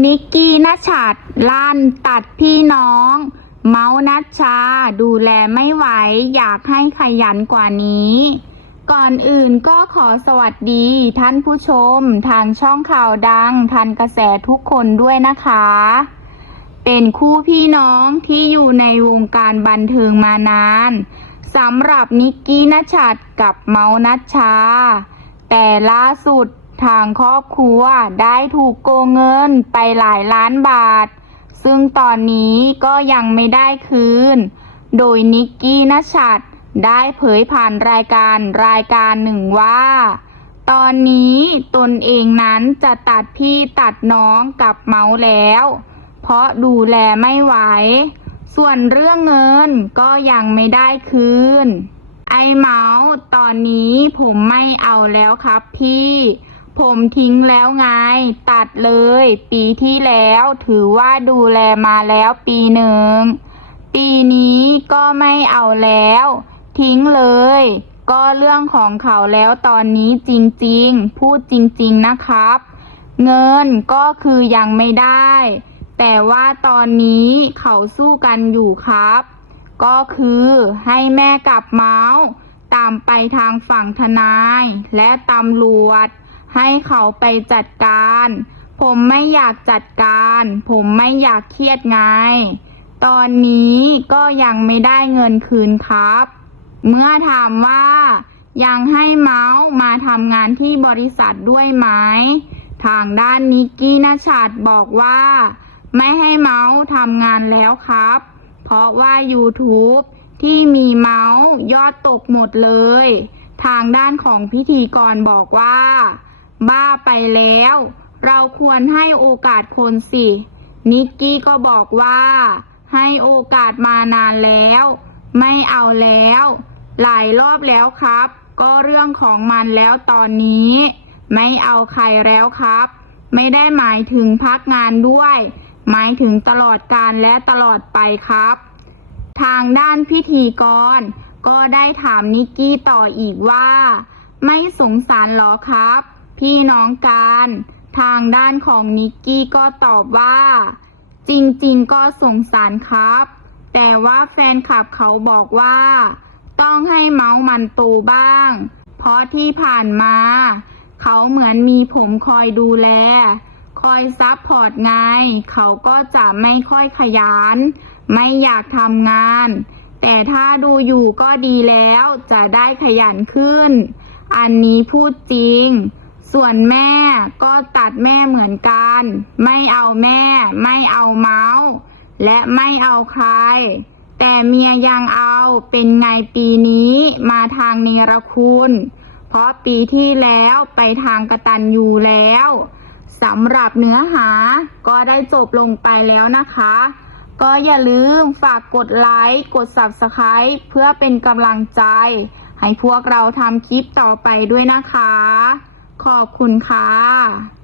นิกกี้นัชชัดลั่นตัดพี่น้อง เมาส์นัชชา ดูแลไม่ไหว อยากให้ขยันกว่านี้ ก่อนอื่นก็ขอสวัสดีท่านผู้ชม ทางช่องข่าวดัง ทันกระแสทุกคนด้วยนะคะ เป็นคู่พี่น้องที่อยู่ในวงการบันเทิงมานานสำหรับนิกกี้นัชชัดกับเมาส์นัชชา แต่ล่าสุด ทางครอบครัวได้ถูกโกงเงินไปหลายล้านบาท ซึ่งตอนนี้ก็ยังไม่ได้คืน โดยนิกกี้นชชัดได้เผยผ่านรายการรายการหนึ่งว่า ตอนนี้ตนเองนั้นจะตัดพี่ตัดน้องกับเมาส์แล้ว เพราะดูแลไม่ไหว ส่วนเรื่องเงินก็ยังไม่ได้คืนไอเมาส์ตอนนี้ผมไม่เอาแล้วครับพี่ ผมทิ้งแล้วไง ตัดเลย ปีที่แล้วถือว่าดูแลมาแล้วปีหนึ่ง ปีนี้ก็ไม่เอาแล้ว ทิ้งเลย ก็เรื่องของเขาแล้วตอนนี้จริงๆ พูดจริงๆนะครับ เงินก็คือยังไม่ได้ แต่ว่าตอนนี้เขาสู้กันอยู่ครับ ก็คือให้แม่กับเมาส์ตามไปทางฝั่งทนายและตำรวจ ให้เขาไปจัดการ ผมไม่อยากจัดการ ผมไม่อยากเครียดไง ตอนนี้ก็ยังไม่ได้เงินคืนครับ เมื่อถามว่ายังให้เมาส์มาทำงานที่บริษัทด้วยไหม ทางด้านนิกกี้นชัดบอกว่า ไม่ให้เมาส์ทำงานแล้วครับ เพราะว่า YouTube ที่มีเมาส์ยอดตกหมดเลย ทางด้านของพิธีกรบอกว่า บ้าไปแล้ว เราควรให้โอกาสคนสิ นิกกี้ก็บอกว่า ให้โอกาสมานานแล้ว ไม่เอาแล้ว หลายรอบแล้วครับ ก็เรื่องของมันแล้วตอนนี้ ไม่เอาใครแล้วครับ ไม่ได้หมายถึงพักงานด้วย หมายถึงตลอดการและตลอดไปครับ ทางด้านพิธีกร ก็ได้ถามนิกกี้ต่ออีกว่า ไม่สงสารหรอครับ พี่น้องกัน ทางด้านของนิกกี้ก็ตอบว่า จริงๆ ก็สงสารครับ แต่ว่าแฟนคลับเขาบอกว่า ต้องให้เมาส์มันโตบ้าง เพราะที่ผ่านมา เขาเหมือนมีผมคอยดูแล คอยซับพอร์ตไง เขาก็จะไม่ค่อยขยัน ไม่อยากทำงาน แต่ถ้าดูอยู่ก็ดีแล้วจะได้ขยันขึ้น อันนี้พูดจริง ส่วนแม่ก็ตัดแม่เหมือนกัน ไม่เอาแม่ ไม่เอาเมาส์ และไม่เอาใคร แต่เมียยังเอาเป็นไงปีนี้มาทางเนรคุณ เพราะปีที่แล้วไปทางกระตันยูแล้วสำหรับเนื้อหาก็ได้จบลงไปแล้วนะคะ ก็อย่าลืมฝากกดไลค์กด Subscribe เพื่อเป็นกำลังใจ ให้พวกเราทำคลิปต่อไปด้วยนะคะ ขอบคุณค่ะ